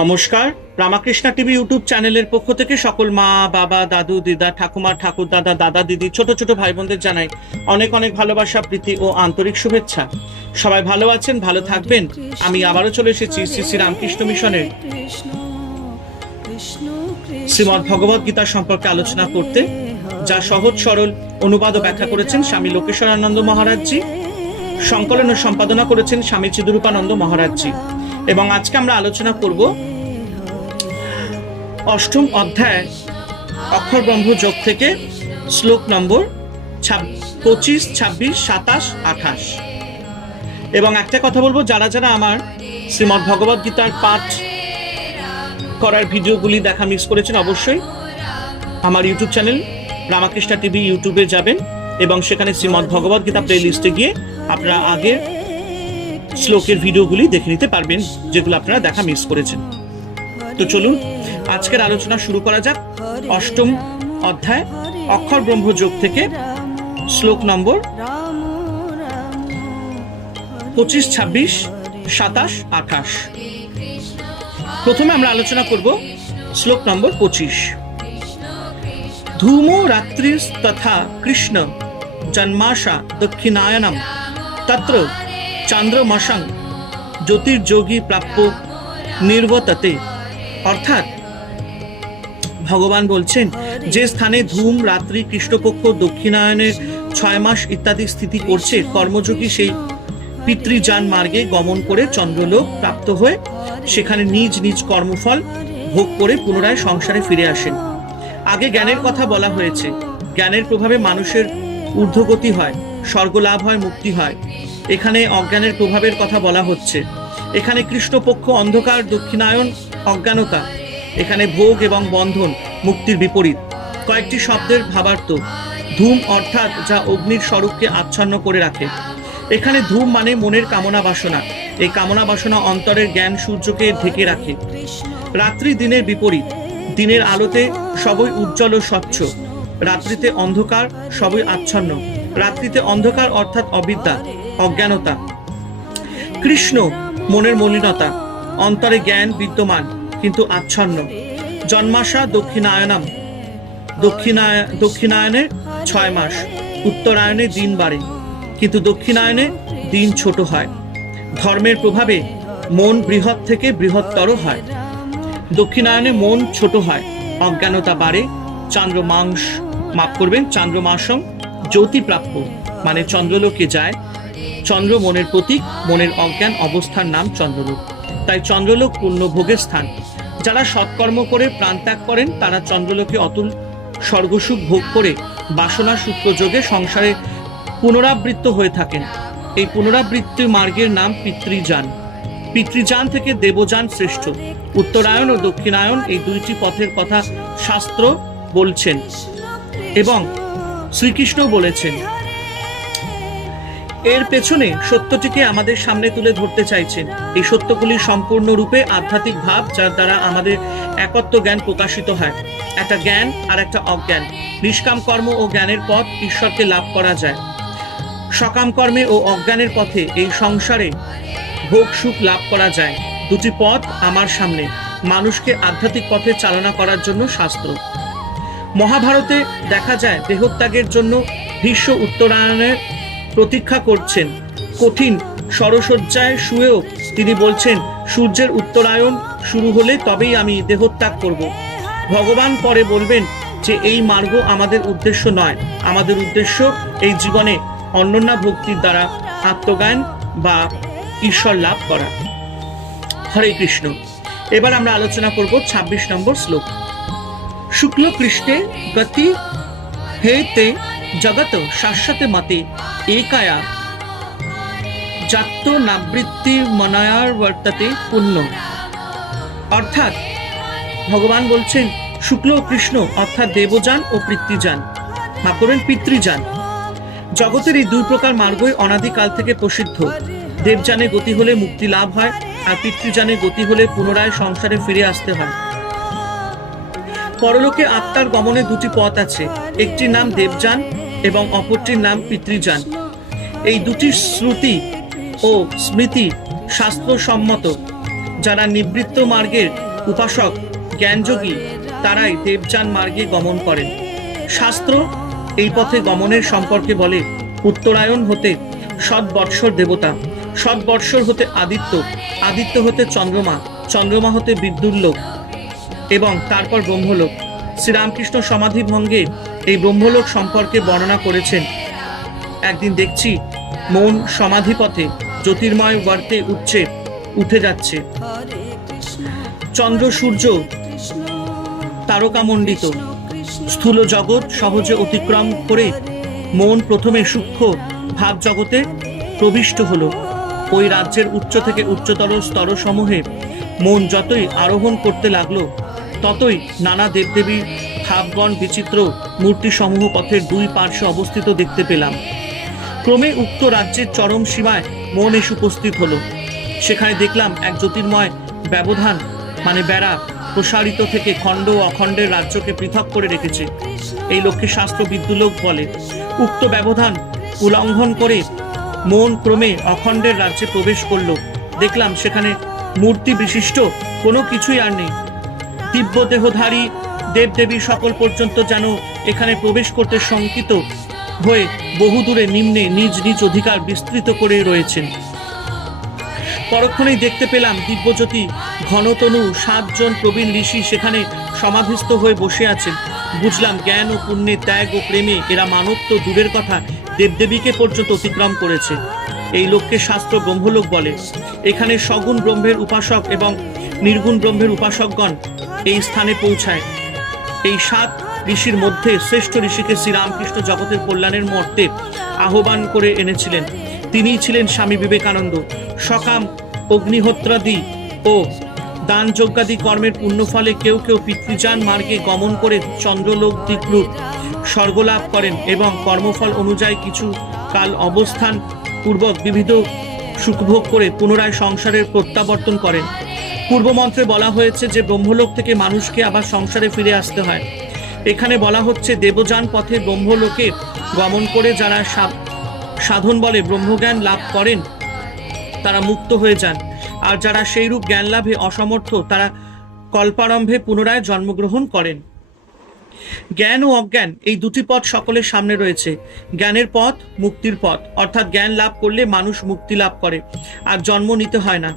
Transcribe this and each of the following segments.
নমস্কার। Ramakrishna TV YouTube চ্যানেলের পক্ষ থেকে সকল মা, বাবা, দাদু, দিদা, ঠাকুমা, ঠাকুর, দাদা দাদা, দিদি, ছোট ছোট ভাই বোনদের জানাই অনেক অনেক ভালোবাসা, প্রীতি ও আন্তরিক শুভেচ্ছা। সবাই ভালো আছেন, ভালো থাকবেন। আমি আবারও চলে এসেছি শ্রী শ্রী রামকৃষ্ণ মিশনের শ্রীমৎ ভগবত গীতা সম্পর্কে আলোচনা করতে, যা সহজ, সরল অনুবাদ ব্যাখ্যা করেছেন স্বামী লোকেশ্বরানন্দ মহারাজজি, সংকলন ও সম্পাদনা করেছেন স্বামী চিদুরূপানন্দ মহারাজজি। এবং আজকে আমরা আলোচনা করব অষ্টম অধ্যায়, অক্ষর ব্রহ্ম যোগ থেকে শ্লোক নম্বর পঁচিশ, ছাব্বিশ, সাতাশ, আঠাশ। এবং একটা কথা বলব, যারা যারা আমার শ্রীমদ্ ভগবত গীতার পাঠ করার ভিডিওগুলি দেখা মিস করেছেন, অবশ্যই আমার ইউটিউব চ্যানেল রামাকৃষ্ণা টিভি ইউটিউবে যাবেন এবং সেখানে শ্রীমদ্ ভগবত গীতা প্লে লিস্টে গিয়ে আপনারা আগের শ্লোকের ভিডিওগুলি দেখে নিতে পারবেন, যেগুলো আপনারা দেখা মিস করেছেন। তো চলুন, আজকের আলোচনা শুরু করা যাক। অষ্টম অধ্যায়, অক্ষর ব্রহ্ম যোগ থেকে শ্লোক নম্বর পঁচিশ, ছাব্বিশ, সাতাশ, আঠাশ। প্রথমে আমরা আলোচনা করব শ্লোক নম্বর পঁচিশ। ধূমো রাত্রি তথা কৃষ্ণ জন্মাশা দক্ষিণায়নম, তত্র চন্দ্রমশং জ্যোতির্যোগী প্রাপ্য নির্বততে। অর্থাৎ ভগবান বলছেন, যে স্থানে ধূম, রাত্রি, কৃষ্ণপক্ষ দক্ষিণায়নের ছয় মাস ইত্যাদি স্থিতি করছে, কর্মযোগী সেই পিতৃযান মার্গে গমন করে চন্দ্রলোক প্রাপ্ত হয়ে সেখানে নিজ নিজ কর্মফল ভোগ করে পুনরায় সংসারে ফিরে আসেন। আগে জ্ঞানের কথা বলা হয়েছে, জ্ঞানের প্রভাবে মানুষের ঊর্ধ্বগতি হয়, স্বর্গলাভ হয়, মুক্তি হয়। এখানে অজ্ঞানের প্রভাবের কথা বলা হচ্ছে। এখানে কৃষ্ণপক্ষ অন্ধকার, দক্ষিণায়ন, অজ্ঞানতা। এখানে ভোগ এবং বন্ধন মুক্তির বিপরীত। কয়েকটি শব্দের ভাবার্থ। ধূম অর্থাৎ যা অগ্নির স্বরূপকে আচ্ছন্ন করে রাখে। এখানে ধূম মানে মনের কামনা বাসনা। এই কামনা বাসনা অন্তরের জ্ঞান সূর্যকে ঢেকে রাখে। রাত্রি দিনের বিপরীত। দিনের আলোতে সবই উজ্জ্বল ও স্বচ্ছ। রাত্রিতে অন্ধকার, সবই আচ্ছন্ন। রাত্রিতে অন্ধকার অর্থাৎ অবিদ্যা। অজ্ঞানতা। কৃষ্ণ, মনের মলিনতা। অন্তরে জ্ঞান বিদ্যমান, কিন্তু আচ্ছন্ন। জন্মাশা দক্ষিণায়নম। দক্ষিণায় দক্ষিণায়নে ছয় মাস উত্তরায়ণে দিন বাড়ে। কিন্তু দক্ষিণায়নে দিন ছোট হয়। ধর্মের প্রভাবে মন বৃহৎ থেকে বৃহত্তর হয়। দক্ষিণায়নে মন ছোট হয়, অজ্ঞানতা বাড়ে। চন্দ্রমাংস মাফ করবেন চন্দ্রমাসম জ্যোতিপ্রাপ্য মানে চন্দ্রলোকে যায়। চন্দ্র মনের প্রতীক, মনের অজ্ঞান অবস্থার নাম চন্দ্রলোক। তাই চন্দ্রলোক পূর্ণ ভোগের স্থান। যারা সৎকর্ম করে প্রাণত্যাগ করেন, তারা চন্দ্রলোকে অতুল স্বর্গসুখ ভোগ করে বাসনা সূত্র যোগে সংসারে পুনরাবৃত্ত হয়ে থাকেন। এই পুনরাবৃত্তি মার্গের নাম পিতৃযান। পিতৃযান থেকে দেবযান শ্রেষ্ঠ। উত্তরায়ণ ও দক্ষিণায়ন এই দুইটি পথের কথা শাস্ত্র বলছেন এবং শ্রীকৃষ্ণ বলেছেন এর পেছনে সত্যটিকে আমাদের সামনে তুলে ধরতে চাইছেন। এই সত্যগুলি সম্পূর্ণরূপে আধ্যাত্মিক ভাব, যার দ্বারা আমাদের একত্ব জ্ঞান প্রকাশিত হয়। একটা জ্ঞান আর একটা অজ্ঞান। নিষ্কাম কর্ম ও জ্ঞানের পথ ঈশ্বরকে লাভ করা যায়। সকাম কর্মে ও অজ্ঞানের পথে এই সংসারে ভোগ সুখ লাভ করা যায়। দুটি পথ আমার সামনে। মানুষকে আধ্যাত্মিক পথে চালনা করার জন্য শাস্ত্র। মহাভারতে দেখা যায় দেহত্যাগের জন্য ভীষ্ম উত্তরায়ণের প্রতীক্ষা করছেন। কঠিন সরসজ্জায় শুয়েও তিনি বলছেন, সূর্যের উত্তরায়ণ শুরু হলে তবেই আমি দেহত্যাগ করব। ভগবান পরে বলবেন যে, এই মার্গ আমাদের উদ্দেশ্য নয়। আমাদের উদ্দেশ্য এই জীবনে অনন্যা ভক্তির দ্বারা আত্মজ্ঞান বা ঈশ্বর লাভ করা। হরে কৃষ্ণ। এবার আমরা আলোচনা করব ২৬ নম্বর শ্লোক। শুক্ল কৃষ্ণে গতি হেতে জগত শাশ্বতে মতে একায়া জাত্য নাবৃত্তি মনয়ার বর্ততে পুণ্য। অর্থাৎ ভগবান বলছেন, শুক্ল ও কৃষ্ণ, অর্থাৎ দেবযান ও পিতৃযান মাফ করবেন পিতৃযান। জগতের এই দুই প্রকার মার্গই অনাদিকাল থেকে প্রসিদ্ধ। দেবযানে গতি হলে মুক্তি লাভ হয়, আর পিতৃযানে গতি হলে পুনরায় সংসারে ফিরে আসতে হয়। পরলোকে আত্মার গমনে দুটি পথ আছে। একটির নাম দেবযান এবং অপরটির নাম পিতৃযান এই দুটি শ্রুতি ও স্মৃতি শাস্ত্রসম্মত। যারা নিবৃত্ত মার্গের উপাসক, জ্ঞানযোগী, তারাই দেবযান মার্গে গমন করেন। শাস্ত্র এই পথে গমনের সম্পর্কে বলে, উত্তরায়ণ হতে সৎবৎসর দেবতা সৎবৎসর হতে আদিত্য আদিত্য হতে চন্দ্রমা চন্দ্রমা হতে বিদ্যুল্লোক এবং তারপর ব্রহ্মলোক। শ্রীরামকৃষ্ণ সমাধি ভঙ্গে এই ব্রহ্মলোক সম্পর্কে বর্ণনা করেছেন। একদিন দেখছি মন সমাধিপথে জ্যোতির্ময় গর্তে উঠছে, উঠে যাচ্ছে। চন্দ্র, সূর্য তারকামণ্ডিত। স্থূল জগৎ সহজে অতিক্রম করে মন প্রথমে সূক্ষ্ম ভাব জগতে প্রবিষ্ট হলো। ওই রাজ্যের উচ্চ থেকে উচ্চতর স্তরসমূহে মন যতই আরোহণ করতে লাগল, ততই নানা দেবদেবীর ভাবগণ বিচিত্র মূর্তিসমূহ পথের দুই পার্শ্বে অবস্থিত দেখতে পেলাম। ক্রমে উক্ত রাজ্যের চরম সীমায় মন এসে উপস্থিত হলো। সেখানে দেখলাম এক জ্যোতির্ময় ব্যবধান মানে বেড়া, প্রসারিত থেকে খণ্ড ও অখণ্ডের রাজ্যকে পৃথক করে রেখেছে। এই লক্ষ্যে শাস্ত্র বিদ্যুলোক বলে, উক্ত ব্যবধান উল্লঙ্ঘন করে মন ক্রমে অখণ্ডের রাজ্যে প্রবেশ করল। দেখলাম সেখানে মূর্তি বিশিষ্ট কোনো কিছুই আর নেই। দিব্য দেহধারী দেবদেবী সকল পর্যন্ত যেন এখানে প্রবেশ করতে শঙ্কিত হয়ে বহুদূরে নিম্নে নিজ নিজ অধিকার বিস্তৃত করে রয়েছেন। পরক্ষণেই দেখতে পেলাম দিব্যজ্যোতি ঘনতনু সাতজন প্রবীণ ঋষি সেখানে সমাধিস্থ হয়ে বসে আছেন। বুঝলাম জ্ঞান ও পুণ্যে ত্যাগ ও প্রেমে এরা মানব তো দূরের কথা, দেবদেবীকে পর্যন্ত অতিক্রম করেছে। এই লোককে শাস্ত্র ব্রহ্মলোক বলে। এখানে সগুণ ব্রহ্মের উপাসক এবং নির্গুণ ব্রহ্মের উপাসকগণ এই স্থানে পৌঁছায়। এই সাত ঋষির মধ্যে শ্রেষ্ঠ ঋষিকে শ্রীরামকৃষ্ণ জগতের কল্যাণের মর্তে আহ্বান করে এনেছিলেন। তিনিই ছিলেন স্বামী বিবেকানন্দ। সকাম, অগ্নিহোত্রাদি ও দান যজ্ঞাদি কর্মের পুণ্যফলে কেউ কেউ পিতৃযান মার্গে গমন করে চন্দ্রলোক দিকরূপ স্বর্গলাভ করেন এবং কর্মফল অনুযায়ী কিছু কাল অবস্থান পূর্বক বিবিধ সুখভোগ করে পুনরায় সংসারের প্রত্যাবর্তন করেন। পূর্বমন্ত্রে বলা হয়েছে যে ব্রহ্মলোক থেকে মানুষকে আবার সংসারে ফিরে আসতে হয়। এখানে বলা হচ্ছে, দেবযান পথে ব্রহ্মলোকে গমন করে যারা সাধন বলে, ব্রহ্মজ্ঞান লাভ করেন, তারা মুক্ত হয়ে যান। আর যারা সেইরূপ জ্ঞান লাভে অসমর্থ, তারা কল্পারম্ভে পুনরায় জন্মগ্রহণ করেন। জ্ঞান ও অজ্ঞান, এই দুটি পথ সকলের সামনে রয়েছে। জ্ঞানের পথ, মুক্তির পথ। অর্থাৎ জ্ঞান লাভ করলে মানুষ মুক্তি লাভ করে, আর জন্ম নিতে হয় না।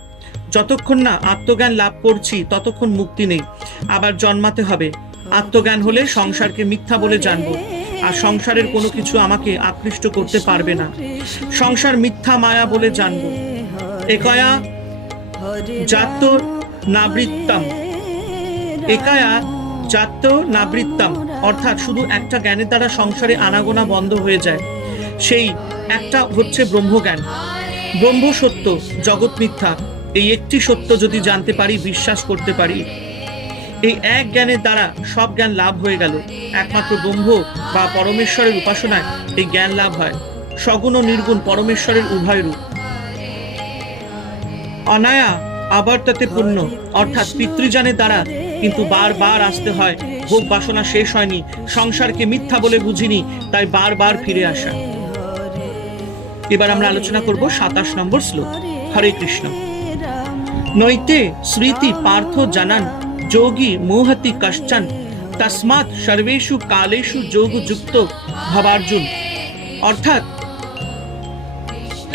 যতক্ষণ না আত্মজ্ঞান লাভ করছি, ততক্ষণ মুক্তি নেই। আবার জন্মাতে হবে। আত্মজ্ঞান হলে সংসারকে মিথ্যা বলে জানব। আর সংসারের কোনো কিছু আমাকে আকৃষ্ট করতে পারবে না। সংসার মিথ্যা মায়া বলে জানব। একয়া জাত নাবৃত্তাম। একায়া জাত নাবৃত্তাম। অর্থাৎ শুধু একটা জ্ঞানের দ্বারা সংসারে আনাগোনা বন্ধ হয়ে যায়। সেই একটা হচ্ছে ব্রহ্মজ্ঞান। ব্রহ্ম সত্য জগৎ মিথ্যা। এই একটি সত্য যদি জানতে পারি, বিশ্বাস করতে পারি। এই এক জ্ঞানের দ্বারা সব জ্ঞান লাভ হয়ে গেল। একমাত্র ব্রহ্ম বা পরমেশ্বরের উপাসনায় এই জ্ঞান লাভ হয়। সগুণ ও নির্গুণ পরমেশ্বরের উভয় রূপ। অনায়া আবার তাতে পূর্ণ। অর্থাৎ পিতৃজানের দ্বারা কিন্তু বারবার আসতে হয়, ভোগ বাসনা শেষ হয়নি, সংসারকে মিথ্যা বলে বুঝিনি, তাই বারবার ফিরে আসা। এবার আমরা আলোচনা করব সাতাশ নম্বর শ্লোক। হরে কৃষ্ণ। নৈতে স্মৃতি পার্থ জানান, যোগী মোহতি কশ্চন। তসমাৎ সর্বেষু কালেষু যোগযুক্ত ভবার্জুন। অর্থাৎ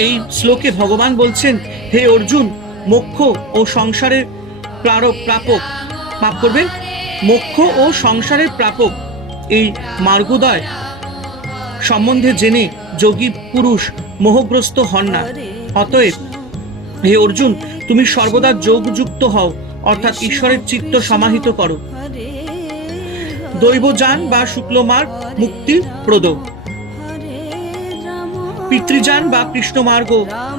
এই শ্লোকে ভগবান বলছেন, হে অর্জুন, মোক্ষ ও সংসারের প্রারক প্রাপক। মাফ করবেন, মোক্ষ ও সংসারের প্রাপক। এই মার্গোদয় সম্বন্ধে জেনে যোগী পুরুষ মোহগ্রস্ত হন না। অতএব হে অর্জুন, তুমি সর্বদা যোগযুক্ত হও, অর্থাৎ ঈশ্বরের চিত্ত সমাহিত করো। দৈবযান বা শুক্লমার্গ মুক্তির প্রদ পিতৃযান বা কৃষ্ণমার্গ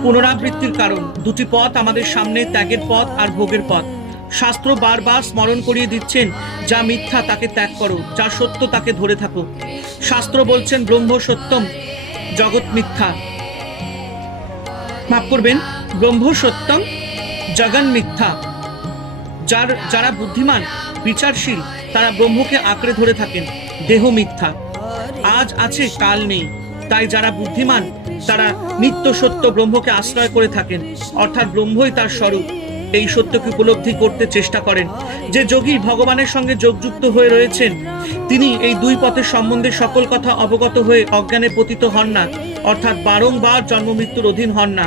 পুনরাবৃত্তির কারণ। দুটি পথ আমাদের সামনে ত্যাগের পথ আর ভোগের পথ। শাস্ত্র বারবার স্মরণ করিয়ে দিচ্ছেন, যা মিথ্যা তাকে ত্যাগ করো, যা সত্য তাকে ধরে থাকো। শাস্ত্র বলছেন ব্রহ্ম সত্যম জগৎ মিথ্যা। মাফ করবেন ব্রহ্ম সত্যম জগন মিথ্যা। যার, যারা বুদ্ধিমান, বিচারশীল, তারা ব্রহ্মকে আঁকড়ে ধরে থাকেন, দেহ মিথ্যা। আজ আছে, কাল নেই। তাই যারা বুদ্ধিমান, তারা নিত্য সত্য ব্রহ্মকে আশ্রয় করে থাকেন, অর্থাৎ ব্রহ্মই তার স্বরূপ। এই সত্যকে উপলব্ধি করতে চেষ্টা করেন যে যোগী ভগবানের সঙ্গে যোগযুক্ত হয়ে রয়েছেন। তিনি এই দুই পথের সম্বন্ধে সকল কথা অবগত হয়ে অজ্ঞানে পতিত হন না, অর্থাৎ বারংবার জন্ম মৃত্যুর অধীন হন না।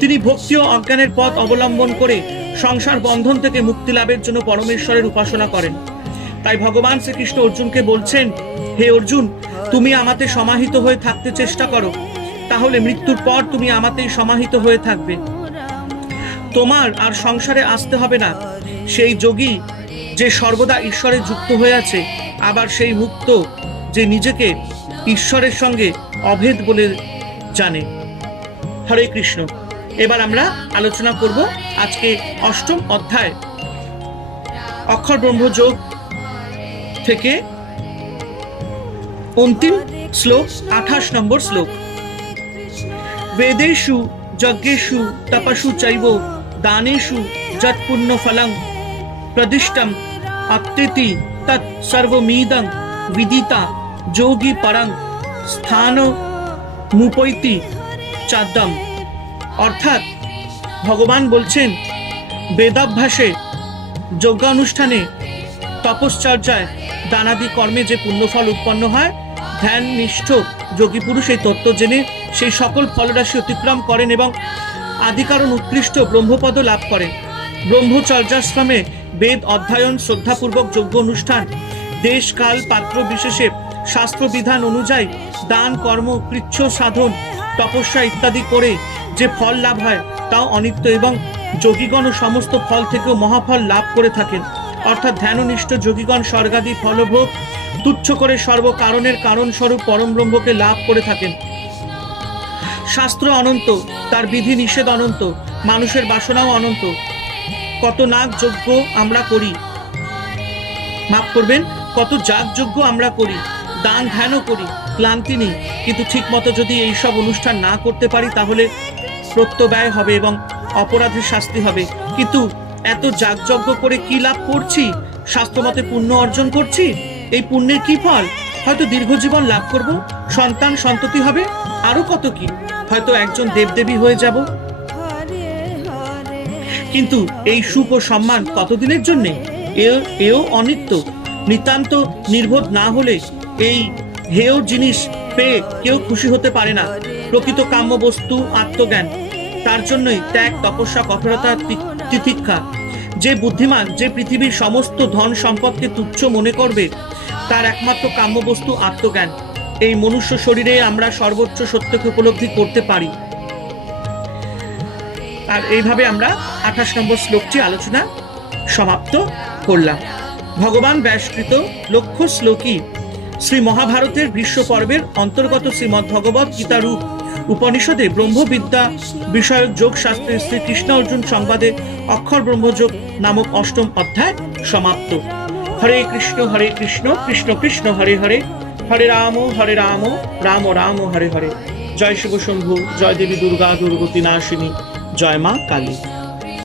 তিনি ভক্তি ও অজ্ঞানের পথ অবলম্বন করে সংসার বন্ধন থেকে মুক্তি লাভের জন্য পরমেশ্বরের উপাসনা করেন। তাই ভগবান শ্রীকৃষ্ণ অর্জুনকে বলছেন, হে অর্জুন, তুমি আমাতে সমাহিত হয়ে থাকতে চেষ্টা করো। তাহলে মৃত্যুর পর তুমি আমাতেই সমাহিত হয়ে থাকবে। তোমার আর সংসারে আসতে হবে না। সেই যোগী যে সর্বদা ঈশ্বরে যুক্ত হয়ে আছে, আবার সেই মুক্ত যে নিজেকে ঈশ্বরের সঙ্গে অভেদ বলে জানে। হরে কৃষ্ণ। এবার আমরা আলোচনা করব আজকে অষ্টম অধ্যায়, অক্ষর ব্রহ্মযোগ থেকে অন্তিম শ্লোক, আঠাশ নম্বর শ্লোক। বেদেষু যজ্ঞেষু তপাসু চৈব দানেষু যৎপুণ্য ফলং প্রদিষ্টম আপ্তেতি তৎ সর্বমিদং বিদিতা যোগী পরং স্থান মুপৈতি চাদ্দম। অর্থাৎ ভগবান বলছেন, বেদাভ্যাসে যজ্ঞানুষ্ঠানে তপশ্চর্যায় দানাদি কর্মে যে পুণ্যফল উৎপন্ন হয় ধ্যান নিষ্ঠ যোগী পুরুষ এই তত্ত্ব জেনে সেই সকল ফলরাশি অতিক্রম করেন এবং আদিকারণ উৎকৃষ্ট ব্রহ্মপদ লাভ করেন। ব্রহ্মচর্যাশ্রমে বেদ অধ্যয়ন শ্রদ্ধাপূর্বক যোগ্য অনুষ্ঠান। দেশ, কাল, পাত্র বিশেষে শাস্ত্রবিধান অনুযায়ী দান, কর্ম, কৃচ্ছ সাধন, তপস্যা ইত্যাদি করে যে ফল লাভ হয় তাও অনিত্য এবং যোগীগণ সমস্ত ফল থেকেও মহাফল লাভ করে থাকেন। অর্থাৎ ধ্যাননিষ্ঠ যোগীগণ স্বর্গাদি ফলভোগ তুচ্ছ করে সর্বকারণের কারণস্বরূপ পরম ব্রহ্মকে লাভ করে থাকেন। শাস্ত্র অনন্ত, তার বিধি নিষেধ অনন্ত, মানুষের বাসনাও অনন্ত। কত নাগ যজ্ঞ আমরা করি। মাফ করবেন, কত যাগযজ্ঞ আমরা করি, দান ধ্যানও করি, ক্লান্তি নেই। কিন্তু ঠিক মতো যদি এইসব অনুষ্ঠান না করতে পারি, তাহলে প্রত্যব্যয় হবে এবং অপরাধের শাস্তি হবে। কিন্তু এত যাগযজ্ঞ করে কি লাভ করছি? স্বাস্থ্যমতে পুণ্য অর্জন করছি? এই পুণ্যের কি ফল? হয়তো দীর্ঘজীবন লাভ করব। সন্তান সন্ততি হবে আরও কত কি? হয়তো একজন দেবদেবী হয়ে যাব। কিন্তু এই সুখ ও সম্মান কতদিনের জন্য? এও এও অনিত্য। নিতান্ত নির্বোধ না হলে এই হেয় জিনিস পেয়ে কেউ খুশি হতে পারে না। প্রকৃত কাম্য বস্তু আত্মজ্ঞান। তার জন্যই ত্যাগ, তপস্যা, কঠোরতা তিতিক্ষা। যে বুদ্ধিমান, যে পৃথিবীর সমস্ত ধন সম্পদকে তুচ্ছ মনে করবে, তার একমাত্র কাম্য বস্তু আত্মজ্ঞান। এই মনুষ্য শরীরে আমরা সর্বোচ্চ সত্যকে উপলব্ধি করতে পারি। আর এইভাবে আমরা আঠাশ নম্বর শ্লোকটি আলোচনা সমাপ্ত করলাম। ভগবান ব্যাসকৃত লক্ষ্য শ্লোকী শ্রী মহাভারতের গ্রীষ্ম পর্বের অন্তর্গত শ্রীমৎ ভগবত গীতারূপ উপনিষদে ব্রহ্মবিদ্যা বিষয়ক যোগ শাস্ত্রে শ্রীকৃষ্ণ অর্জুন সংবাদে অক্ষর ব্রহ্মযোগ নামক অষ্টম অধ্যায় সমাপ্ত। হরে কৃষ্ণ হরে কৃষ্ণ কৃষ্ণ কৃষ্ণ, হরে হরে। হরে রাম হরে রাম রাম রাম, হরে হরে। জয় শিব শম্ভু, জয় দেবী দুর্গা দুর্গতি নাশিনী জয় মা কালী।